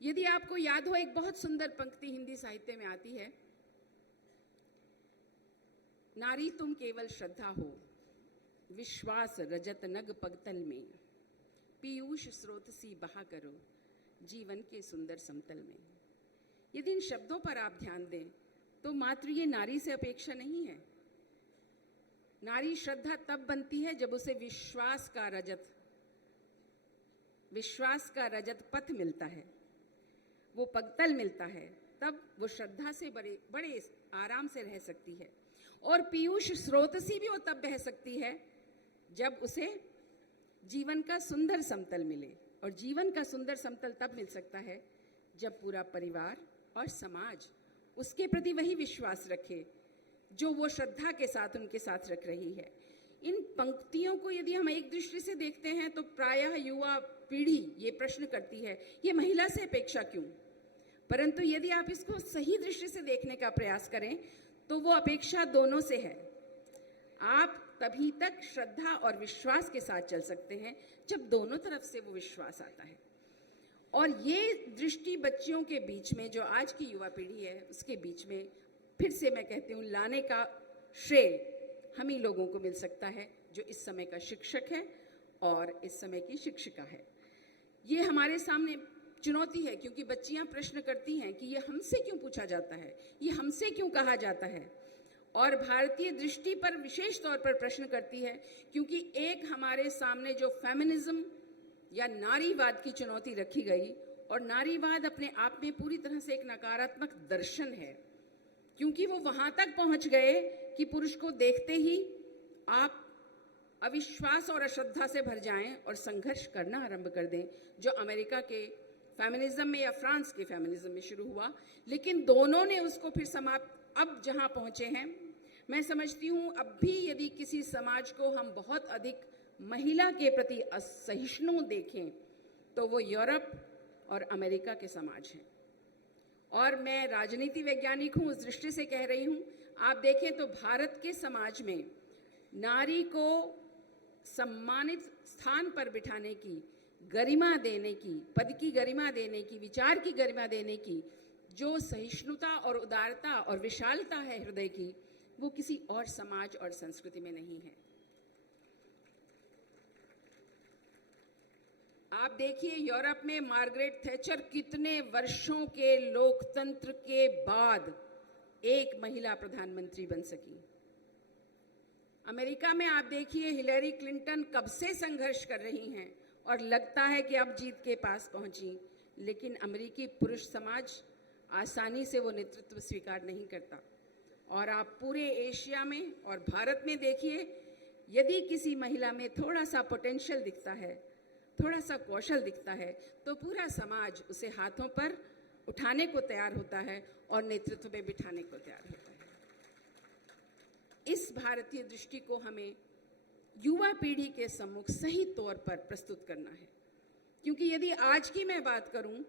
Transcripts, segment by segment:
यदि आपको याद हो, एक बहुत सुंदर पंक्ति हिंदी साहित्य में आती है, नारी तुम केवल श्रद्धा हो, विश्वास रजत नग पगतल में, पीयूष स्रोत सी बहा करो जीवन के सुंदर समतल में। यदि इन शब्दों पर आप ध्यान दें तो मात्र ये नारी से अपेक्षा नहीं है। नारी श्रद्धा तब बनती है जब उसे विश्वास का रजत पथ मिलता है, वो पगतल मिलता है, तब वो श्रद्धा से बड़े आराम से रह सकती है। और पीयूष स्रोतसी भी वो तब बह सकती है जब उसे जीवन का सुंदर समतल मिले। और जीवन का सुंदर समतल तब मिल सकता है जब पूरा परिवार और समाज उसके प्रति वही विश्वास रखे जो वो श्रद्धा के साथ उनके साथ रख रही है। इन पंक्तियों को यदि हम एक दृष्टि से देखते हैं तो प्रायः युवा पीढ़ी ये प्रश्न करती है, ये महिला से अपेक्षा क्यों? परंतु यदि आप इसको सही दृष्टि से देखने का प्रयास करें तो वो अपेक्षा दोनों से है। आप तभी तक श्रद्धा और विश्वास के साथ चल सकते हैं जब दोनों तरफ से वो विश्वास आता है। और ये दृष्टि बच्चियों के बीच में, जो आज की युवा पीढ़ी है उसके बीच में, फिर से मैं कहती हूँ, लाने का श्रेय हम ही लोगों को मिल सकता है जो इस समय का शिक्षक है और इस समय की शिक्षिका है। ये हमारे सामने चुनौती है क्योंकि बच्चियां प्रश्न करती हैं कि ये हमसे क्यों पूछा जाता है, ये हमसे क्यों कहा जाता है। और भारतीय दृष्टि पर विशेष तौर पर प्रश्न करती है क्योंकि एक हमारे सामने जो फेमिनिज्म या नारीवाद की चुनौती रखी गई, और नारीवाद अपने आप में पूरी तरह से एक नकारात्मक दर्शन है क्योंकि वो वहां तक पहुंच गए कि पुरुष को देखते ही आप अविश्वास और अश्रद्धा से भर जाएं और संघर्ष करना आरंभ कर दें, जो अमेरिका के फेमिनिज्म में या फ्रांस के फेमिनिज्म में शुरू हुआ। लेकिन दोनों ने उसको फिर समाप्त, अब जहां पहुंचे हैं, मैं समझती हूं अब भी यदि किसी समाज को हम बहुत अधिक महिला के प्रति असहिष्णु देखें तो वो यूरोप और अमेरिका के समाज हैं। और मैं राजनीति वैज्ञानिक हूं, उस दृष्टि से कह रही हूं। आप देखें तो भारत के समाज में नारी को सम्मानित स्थान पर बिठाने की, गरिमा देने की, पद की गरिमा देने की, विचार की गरिमा देने की जो सहिष्णुता और उदारता और विशालता है हृदय की, वो किसी और समाज और संस्कृति में नहीं है। आप देखिए यूरोप में मार्गरेट थैचर कितने वर्षों के लोकतंत्र के बाद एक महिला प्रधानमंत्री बन सकी। अमेरिका में आप देखिए हिलेरी क्लिंटन कब से संघर्ष कर रही हैं और लगता है कि अब जीत के पास पहुंची, लेकिन अमेरिकी पुरुष समाज आसानी से वो नेतृत्व स्वीकार नहीं करता। और आप पूरे एशिया में और भारत में देखिए, यदि किसी महिला में थोड़ा सा पोटेंशियल दिखता है, थोड़ा सा कौशल दिखता है, तो पूरा समाज उसे हाथों पर उठाने को तैयार होता है और नेतृत्व में बिठाने को तैयार होता है। इस भारतीय दृष्टि को हमें युवा पीढ़ी के सम्मुख सही तौर पर प्रस्तुत करना है, क्योंकि यदि आज की मैं बात करूं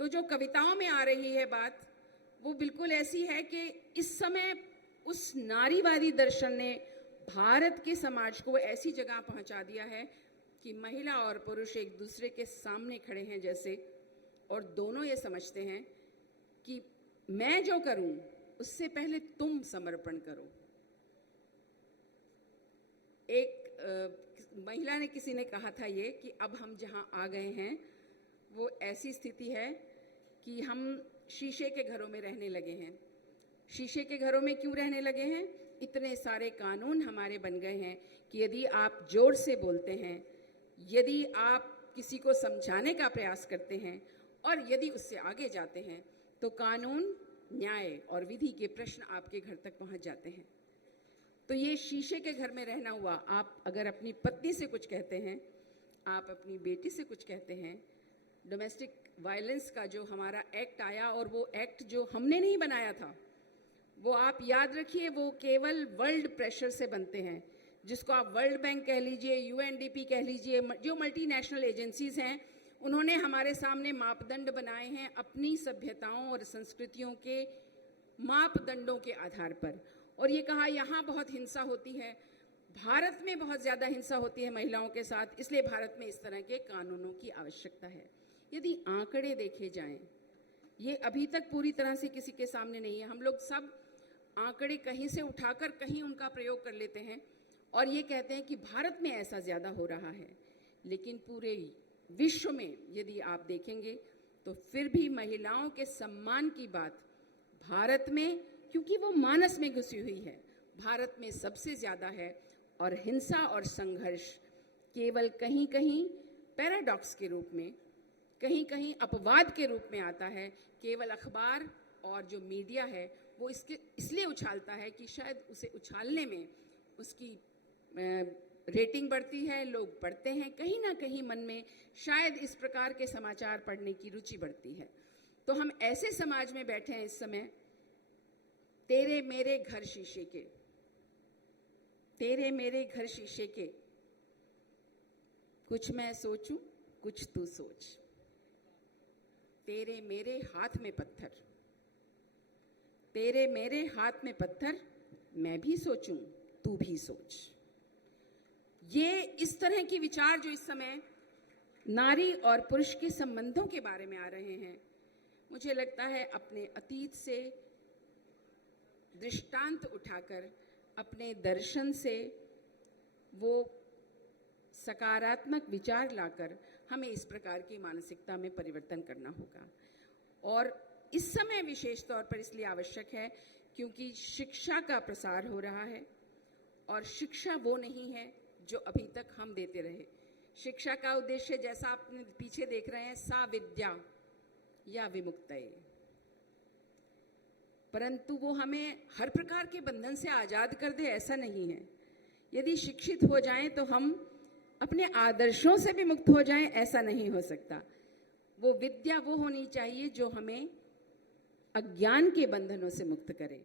तो जो कविताओं में आ रही है बात, वो बिल्कुल ऐसी है कि इस समय उस नारीवादी दर्शन ने भारत के समाज को ऐसी जगह पहुंचा दिया है कि महिला और पुरुष एक दूसरे के सामने खड़े हैं जैसे, और दोनों ये समझते हैं कि मैं जो करूं उससे पहले तुम समर्पण करो। एक महिला ने, किसी ने कहा था ये कि अब हम जहां आ गए हैं वो ऐसी स्थिति है कि हम शीशे के घरों में रहने लगे हैं। शीशे के घरों में क्यों रहने लगे हैं? इतने सारे कानून हमारे बन गए हैं कि यदि आप जोर से बोलते हैं, यदि आप किसी को समझाने का प्रयास करते हैं और यदि उससे आगे जाते हैं तो कानून, न्याय और विधि के प्रश्न आपके घर तक पहुंच जाते हैं। तो ये शीशे के घर में रहना हुआ। आप अगर अपनी पत्नी से कुछ कहते हैं, आप अपनी बेटी से कुछ कहते हैं, डोमेस्टिक वायलेंस का जो हमारा एक्ट आया, और वो एक्ट जो हमने नहीं बनाया था, वो आप याद रखिए, वो केवल वर्ल्ड प्रेशर से बनते हैं, जिसको आप वर्ल्ड बैंक कह लीजिए, यूएनडीपी कह लीजिए, जो मल्टीनेशनल एजेंसीज हैं, उन्होंने हमारे सामने मापदंड बनाए हैं अपनी सभ्यताओं और संस्कृतियों के मापदंडों के आधार पर। और ये कहा यहाँ बहुत हिंसा होती है, भारत में बहुत ज़्यादा हिंसा होती है महिलाओं के साथ, इसलिए भारत में इस तरह के कानूनों की आवश्यकता है। यदि आंकड़े देखे जाएं, ये अभी तक पूरी तरह से किसी के सामने नहीं है। हम लोग सब आंकड़े कहीं से उठाकर कहीं उनका प्रयोग कर लेते हैं और ये कहते हैं कि भारत में ऐसा ज़्यादा हो रहा है, लेकिन पूरे विश्व में यदि आप देखेंगे तो फिर भी महिलाओं के सम्मान की बात भारत में, क्योंकि वो मानस में घुसी हुई है, भारत में सबसे ज़्यादा है। और हिंसा और संघर्ष केवल कहीं कहीं पैराडॉक्स के रूप में, कहीं कहीं अपवाद के रूप में आता है। केवल अखबार और जो मीडिया है वो इसलिए उछालता है कि शायद उसे उछालने में उसकी रेटिंग बढ़ती है, लोग पढ़ते हैं, कहीं ना कहीं मन में शायद इस प्रकार के समाचार पढ़ने की रुचि बढ़ती है। तो हम ऐसे समाज में बैठे हैं इस समय, तेरे मेरे घर शीशे के, तेरे मेरे घर शीशे के, कुछ मैं सोचूं कुछ तू सोच, तेरे मेरे हाथ में पत्थर, तेरे मेरे हाथ में पत्थर, मैं भी सोचूं तू भी सोच। ये इस तरह के विचार जो इस समय नारी और पुरुष के संबंधों के बारे में आ रहे हैं, मुझे लगता है अपने अतीत से दृष्टांत उठाकर, अपने दर्शन से वो सकारात्मक विचार लाकर हमें इस प्रकार की मानसिकता में परिवर्तन करना होगा। और इस समय विशेष तौर पर इसलिए आवश्यक है क्योंकि शिक्षा का प्रसार हो रहा है और शिक्षा वो नहीं है जो अभी तक हम देते रहे। शिक्षा का उद्देश्य, जैसा आप पीछे देख रहे हैं, सा विद्या या विमुक्तये, परंतु वो हमें हर प्रकार के बंधन से आज़ाद कर दे, ऐसा नहीं है। यदि शिक्षित हो जाएं तो हम अपने आदर्शों से भी मुक्त हो जाएं, ऐसा नहीं हो सकता। वो विद्या वो होनी चाहिए जो हमें अज्ञान के बंधनों से मुक्त करे।